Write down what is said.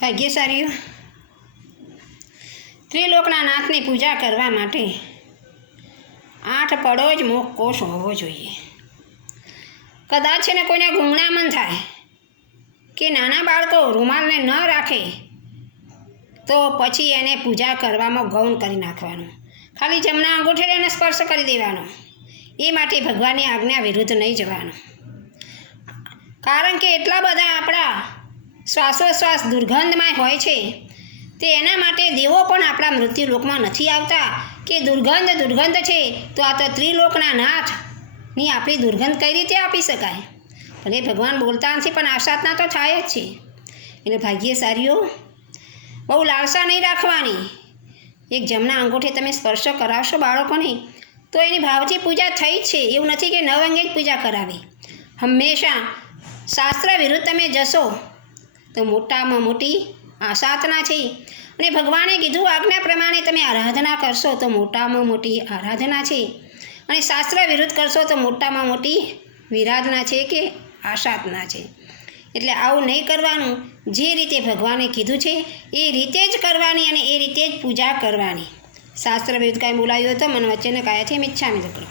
ભાગ્યશાળીઓ, ત્રિલોકના નાથની પૂજા કરવા માટે 8 પડો જ મોક્ષ કોષ હોવો જોઈએ. કદાચ છે ને કોઈને ગુંગણામણ થાય કે નાના બાળકો રૂમાલને ન રાખે તો પછી એને પૂજા કરવામાં ગૌણ કરી નાખવાનું, ખાલી જમણા અંગૂઠે એને સ્પર્શ કરી દેવાનો. એ માટે ભગવાનની આજ્ઞા વિરુદ્ધ નહીં જવાનું. કારણ કે એટલા બધા આપણા શ્વાસોશ્વાસ દુર્ગંધમય હોય છે તે એના માટે દેવો પણ આપણા મૃત્યુલોકમાં નથી આવતા કે દુર્ગંધ છે તો આ તો ત્રિલોકના નાથની આપણી દુર્ગંધ કઈ રીતે આપી શકાય? ભલે ભગવાન બોલતા નથી પણ આશાતના તો થાય જ છે. એટલે ભાગ્યશાળીઓ, બહુ લાલસા નહીં રાખવાની. એક જમણા અંગૂઠે તમે સ્પર્શ કરાવશો બાળકોને તો એની ભાવથી પૂજા થઈ જ છે. એવું નથી કે નવ અંગે જ પૂજા કરાવી. હંમેશા શાસ્ત્ર વિરુદ્ધ તમે જશો તો મોટામાં મોટી આશાતના છે. અને ભગવાને કીધું આજ્ઞા પ્રમાણે તમે આરાધના કરશો તો મોટામાં મોટી આરાધના છે, અને શાસ્ત્ર વિરુદ્ધ કરશો તો મોટામાં મોટી વિરાધના છે કે આશાતના છે. એટલે આવું નહીં કરવાનું. જે રીતે ભગવાને કીધું છે એ રીતે જ કરવાની અને એ રીતે જ પૂજા કરવાની. શાસ્ત્ર વિરુદ્ધ કાંઈ બોલાયું હોય તો મન વચ્ચેને કાયાથી મિચ્છામી કરો.